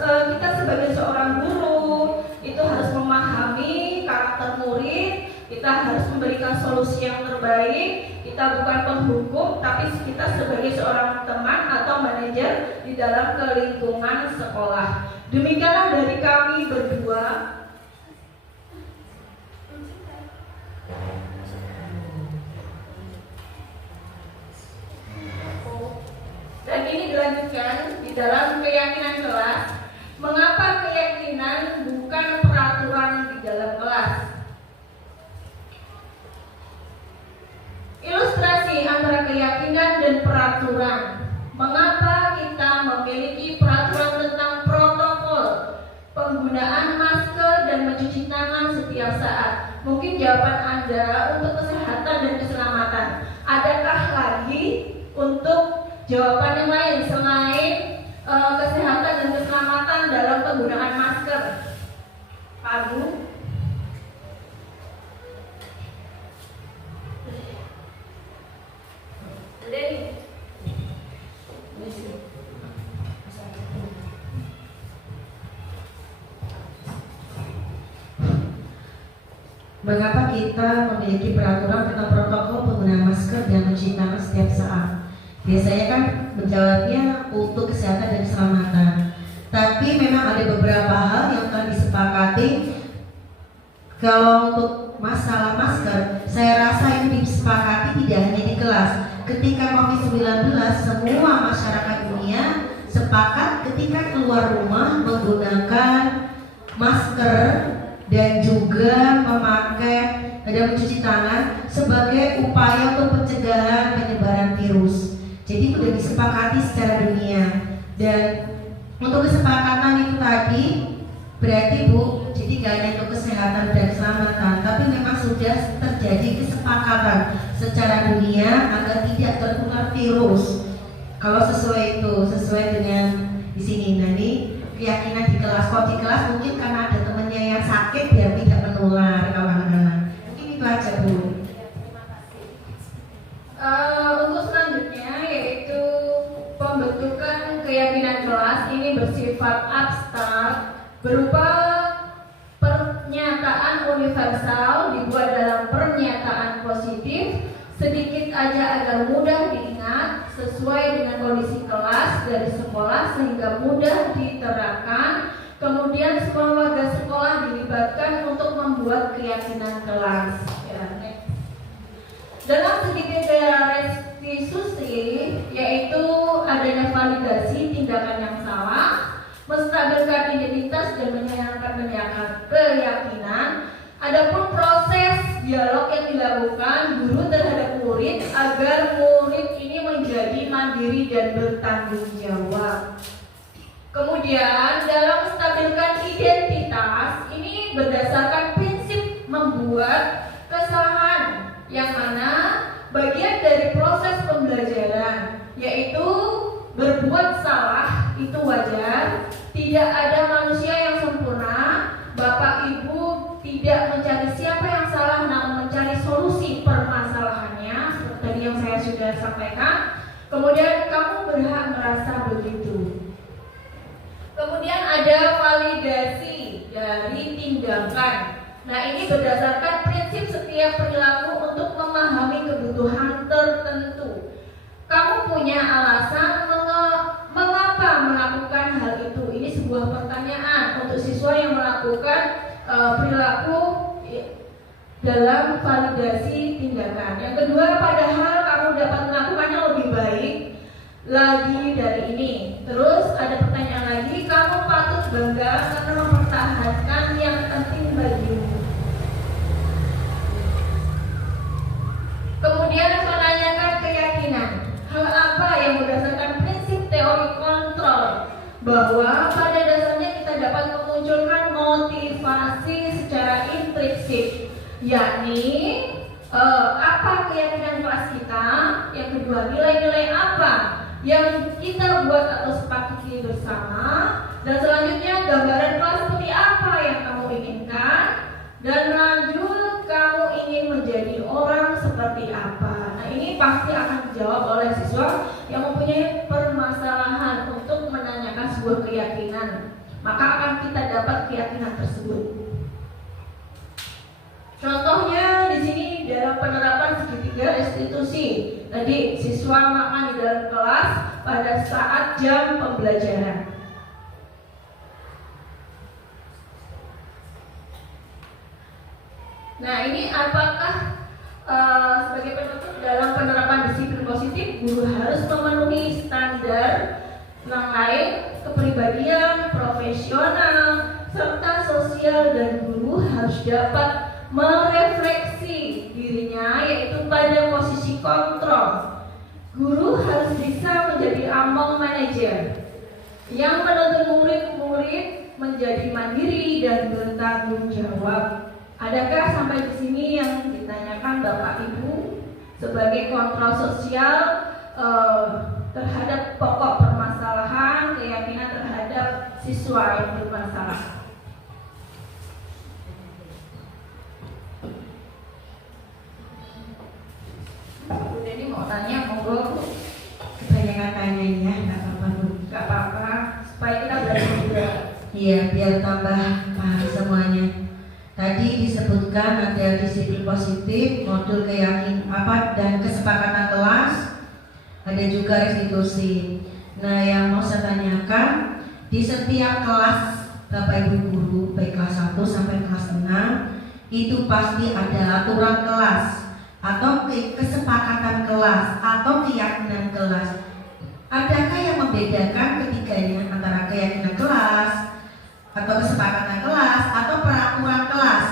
kita sebagai seorang guru itu harus memahami karakter murid, kita harus memberikan solusi yang terbaik. Kita bukan penghukum, tapi kita sebagai seorang teman atau manajer di dalam lingkungan sekolah. Demikianlah dari kami berdua. Dan ini dilanjutkan di dalam keyakinan kelas. Mengapa keyakinan bukan peraturan di dalam kelas? Ilustrasi antara keyakinan dan peraturan. Mengapa kita memiliki peraturan tentang protokol penggunaan masker dan mencuci tangan setiap saat? Mungkin jawaban Anda untuk kesehatan dan keselamatan. Adakah lagi untuk jawaban yang lain selain kesehatan dan keselamatan dalam penggunaan masker? Pak Agung? Mengapa kita memiliki peraturan tentang protokol penggunaan masker dan mencuci tangan setiap saat? Biasanya kan menjawabnya untuk kesehatan dan keselamatan. Tapi memang ada beberapa hal yang telah disepakati. Kalau untuk masalah masker, saya rasa ini disepakati tidak hanya di kelas. Ketika COVID-19, semua masyarakat dunia sepakat ketika keluar rumah menggunakan masker dan juga memakai dan mencuci tangan sebagai upaya untuk pencegahan penyebaran virus. Jadi sudah disepakati secara dunia. Dan untuk kesepakatan itu tadi berarti Bu, jadi gak hanya untuk kesehatan dan keselamatan, tapi memang sudah terjadi kesepakatan secara dunia agar tidak tertular virus. Kalau sesuai dengan di sini nanti keyakinan di kelas. Kalau di kelas mungkin karena ada temannya yang sakit biar tidak menular kalau anak-anak. Mungkin itu aja Bu. Untuk selanjutnya yaitu pembentukan keyakinan kelas ini bersifat abstrak berupa pernyataan universal dibuat dalam pernyataan positif sedikit aja agar mudah diingat sesuai dengan kondisi kelas dari sekolah sehingga mudah diterapkan. Kemudian semua warga sekolah dilibatkan untuk membuat keyakinan kelas. Ya, dalam sedikit restitusi yaitu adanya validasi tindakan yang salah, menstabilkan identitas dan menyayangkan keyakinan. Adapun proses dialog yang dilakukan guru terhadap murid agar murid ini menjadi mandiri dan bertanggung jawab. Kemudian dalam menstabilkan identitas ini berdasarkan prinsip membuat kesalahan yang mana bagian dari proses pembelajaran, yaitu berbuat salah itu wajar. Tidak ada manusia yang sempurna. Bapak Ibu tidak mencari siapa yang salah, namun mencari solusi permasalahannya seperti tadi yang saya sudah sampaikan. Kemudian kamu berhak merasa begitu. Kemudian ada validasi dari tindakan. Nah, ini berdasarkan prinsip setiap perilaku untuk memahami kebutuhan tertentu. Kamu punya alasan mengapa melakukan hal itu? Ini sebuah pertanyaan untuk siswa yang melakukan perilaku dalam validasi tindakan. Yang kedua, padahal kamu dapat melakukannya lebih baik lagi dari ini. Terus ada pertanyaan lagi, kamu patut bangga karena mempertahankan yang penting bagimu. Kemudian menanyakan keyakinan. Hal apa yang berdasarkan prinsip teori kontrol bahwa pada dasarnya kita dapat memunculkan motivasi secara intrinsik, yakni apa keyakinan kelas kita. Yang kedua, nilai-nilai apa yang kita buat atau sepakati bersama. Dan selanjutnya, gambaran kelas seperti apa yang kamu inginkan. Dan lanjut, kamu ingin menjadi orang seperti apa. Nah, ini pasti akan dijawab oleh siswa yang mempunyai permasalahan untuk menanyakan sebuah keyakinan. Maka akan kita dapat keyakinan tersebut. Contohnya di sini dalam penerapan segitiga restitusi. Tadi siswa makan di dalam kelas pada saat jam pembelajaran. Nah, ini apakah sebagai penutup dalam penerapan disiplin positif guru harus memenuhi standar yang lain, kepribadian, profesional, serta sosial, dan guru harus dapat merefleksi dirinya yaitu pada posisi kontrol. Guru harus bisa menjadi among manager yang menuntut murid-murid menjadi mandiri dan bertanggung jawab. Adakah sampai di sini yang ditanyakan Bapak Ibu sebagai kontrol sosial terhadap pokok permasalahan keyakinan terhadap siswa yang bermasalah? Udah ini mau tanya, monggo. Kebanyakan tanya ya, nggak apa-apa Bu. Gak apa-apa, supaya kita belajar juga. Iya, biar tambah paham semuanya. Tadi disebutkan ada disiplin positif, modul keyakinan dan kesepakatan kelas, ada juga restitusi. Nah, yang mau saya tanyakan, di setiap kelas Bapak Ibu guru, baik kelas 1 sampai kelas 6, itu pasti ada aturan kelas atau kesepakatan kelas atau keyakinan kelas. Adakah yang membedakan ketiganya antara keyakinan kelas atau kesepakatan kelas atau peraturan kelas?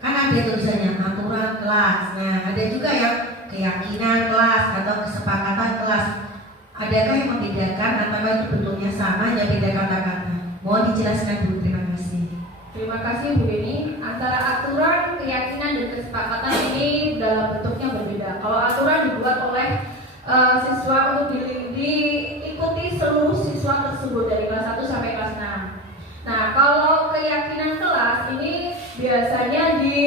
Kan ada tulisannya aturan kelas. Nah, ada juga yang keyakinan kelas atau kesepakatan kelas. Adakah yang membedakan atau itu bentuknya sama, hanya beda kata-kata? Mohon dijelaskan Bu, terima kasih. Terima kasih Bu Deni. Antara aturan, keyakinan, dan kesepakatan ini dalam bentuknya berbeda. Kalau aturan dibuat oleh siswa untuk diikuti seluruh siswa tersebut dari kelas 1 sampai kelas 6. Nah, kalau keyakinan kelas ini biasanya di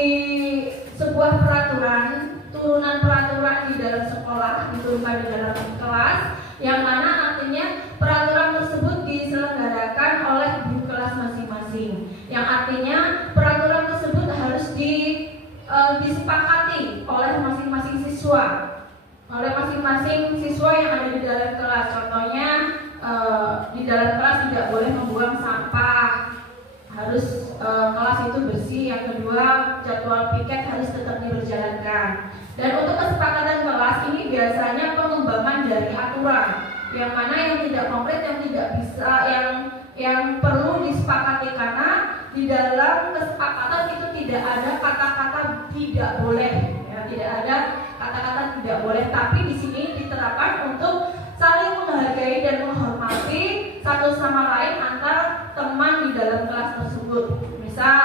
sebuah peraturan, turunan peraturan di dalam sekolah diturunkan di dalam kelas, yang mana artinya peraturan tersebut diselenggarakan oleh guru kelas masing-masing. Yang artinya peraturan tersebut harus disepakati oleh masing-masing siswa. Oleh masing-masing siswa yang ada di dalam kelas. Contohnya di dalam kelas tidak boleh membuang sampah, harus kelas itu bersih. Yang kedua, jadwal piket harus tetap diberjalankan. Dan untuk kesepakatan kelas ini biasanya pengembangan dari aturan, yang mana yang tidak konkret, yang tidak bisa, yang perlu disepakati, karena di dalam kesepakatan itu tidak ada kata-kata tidak boleh, ya, tidak ada kata-kata tidak boleh. Tapi di sini diterapkan untuk saling menghargai dan menghormati satu sama lain antar teman di dalam kelas tersebut. Misal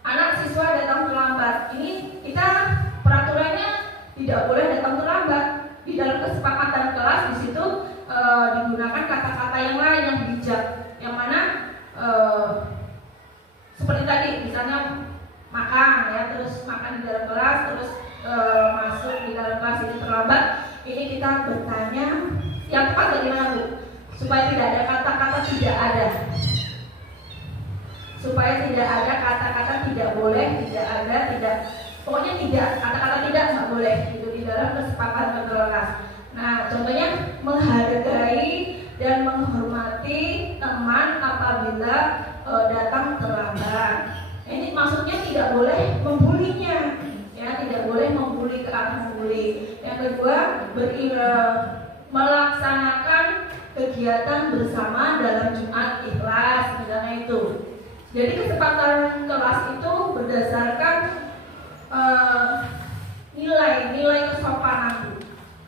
anak siswa datang terlambat, ini kita peraturannya tidak boleh datang terlambat. Di dalam kesepakatan kelas di situ digunakan kata-kata yang lain yang bijak, yang mana seperti tadi misalnya makan, ya, terus makan di dalam kelas, terus masuk di dalam kelas ini terlambat. Ini kita bertanya yang tepat bagaimana Bu? supaya tidak ada kata-kata tidak ada, supaya tidak ada kata-kata tidak boleh, tidak ada, tidak, pokoknya tidak, kata-kata tidak nggak boleh itu di dalam kesepakatan kelas. Nah, contohnya menghargai dan menghormati teman apabila datang terlambat. Ini maksudnya tidak boleh membulinya, ya, tidak boleh membuli ke arah membuli. Yang kedua, melaksanakan kegiatan bersama dalam Jumat ikhlas, misalnya itu. Jadi kesepakatan kelas itu berdasarkan nilai kesopanan.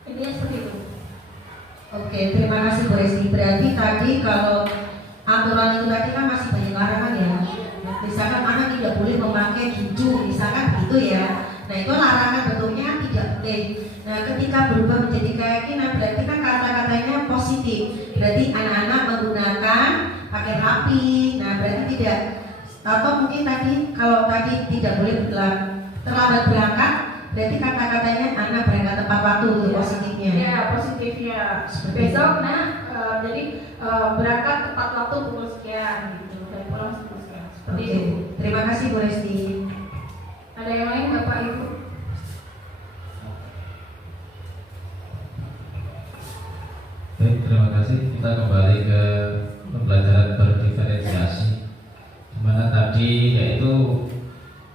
Ini seperti itu. Oke, terima kasih Bu Resti. Berarti tadi kalau aturan itu tadi kan masih banyak larangan ya. Misalkan anak tidak boleh memakai hijau, misalkan gitu ya. Nah itu larangan bentuknya tidak boleh. Nah ketika berubah menjadi keyakinan berarti kan kata-katanya positif. Berarti anak-anak menggunakan pakai rapi. Nah berarti tidak. Atau mungkin tadi kalau tadi tidak boleh terlambat berangkat, berarti kata-katanya anak berangkat tepat waktu untuk positifnya. Ya positifnya. Besok jadi berangkat tepat waktu pukul sekian gitu dan pulang pukul sekian. Seperti itu. Terima kasih Bu Resti. Ada yang lain Bapak Ibu? Baik, terima kasih. Kita kembali ke pembelajaran berdiferensiasi, di mana tadi yaitu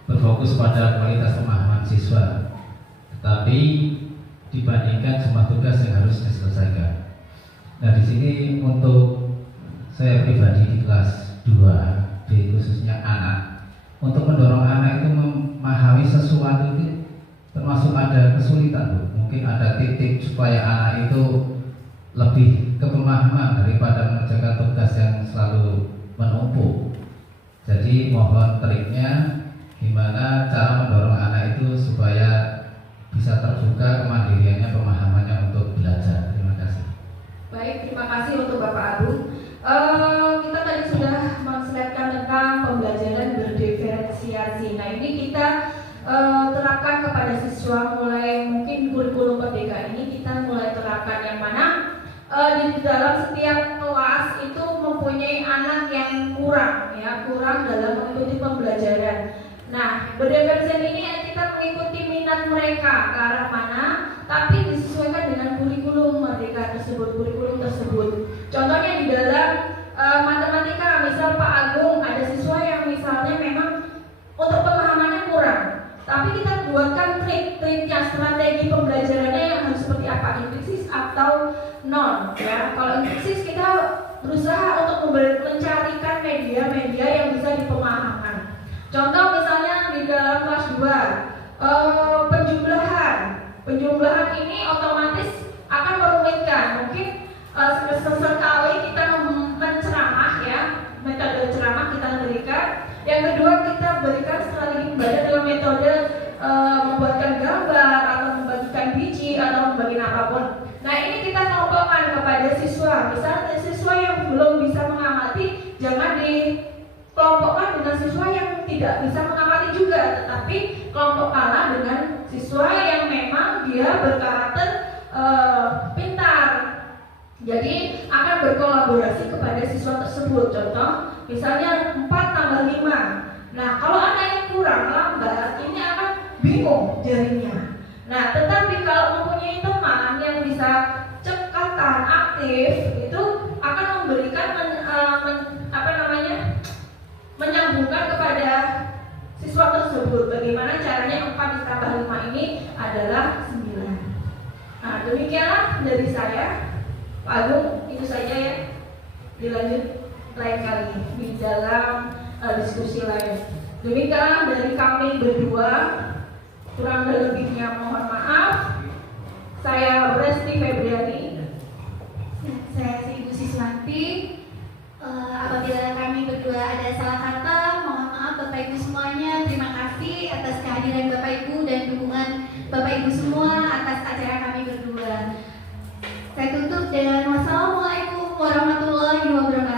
berfokus pada kualitas pemahaman siswa, tetapi dibandingkan semua tugas yang harus diselesaikan. Nah di sini untuk saya pribadi di kelas 2D khususnya anak, untuk mendorong anak itu memahami sesuatu itu termasuk ada kesulitan Bu. Mungkin ada titik supaya anak itu lebih ke pemahaman daripada mengerjakan tugas yang selalu menumpuk. Jadi mohon triknya gimana cara mendorong anak itu supaya bisa terbuka kemandiriannya, pemahamannya untuk belajar. Terima kasih. Baik, terima kasih untuk Bapak Agung. Kita tadi sudah menjelaskan tentang pembelajaran berdiferensiasi. Nah ini kita terapkan kepada siswa mulai mungkin kurikulum Merdeka ini kita mulai terapkan yang mana di dalam setiap kelas itu mempunyai anak yang kurang dalam mengikuti pembelajaran. Nah, berdiferensiasi ini kita mengikuti minat mereka ke arah mana, tapi disesuaikan dengan kurikulum Merdeka tersebut, kurikulum tersebut. Contohnya di dalam matematika, misal Pak Agung ada siswa yang misalnya memang untuk pemahamannya kurang, tapi kita buatkan trik-triknya, strategi pembelajarannya yang harus seperti apa, intrisis atau non. Ya, kalau intrisis kita berusaha untuk mencarikan media-media yang bisa dipemahamkan. Contoh misalnya di dalam kelas 2 penjumlahan ini otomatis akan merumitkan. Mungkin sesekali kita menceramah ya, metode ceramah kita berikan. Yang kedua kita berikan strategi pembelajaran dengan metode membuatkan gambar atau membagikan biji atau membagikan apapun. Nah ini kita kelompokkan kepada siswa. Misalnya siswa yang belum bisa mengamati jangan dikelompokkan dengan siswa yang tidak bisa mengamati juga, tetapi kelompokkanlah dengan siswa yang memang dia berkarakter pintar. Jadi akan berkolaborasi kepada siswa tersebut. Contoh misalnya 4 tambah 5. Nah kalau anak yang kurang lambat ini akan bingung jarinya. Nah tetapi kalau mempunyai teman yang bisa cekatan aktif itu akan memberikan menyambungkan kepada siswa tersebut. Bagaimana caranya 4 ditambah 5 ini adalah 9. Nah demikianlah dari saya Pak Agung, itu saja ya. Dilanjut lain kali di dalam diskusi lain. Demikianlah dari kami berdua. Kurang dan lebihnya mohon maaf. Saya Resti Febriani. Saya Ibu Siswanti. Apabila kami berdua ada salah kata, mohon maaf Bapak Ibu semuanya. Terima kasih atas kehadiran Bapak Ibu dan dukungan Bapak Ibu semua atas acara kami berdua. Saya tutup dengan wassalamualaikum warahmatullahi wabarakatuh.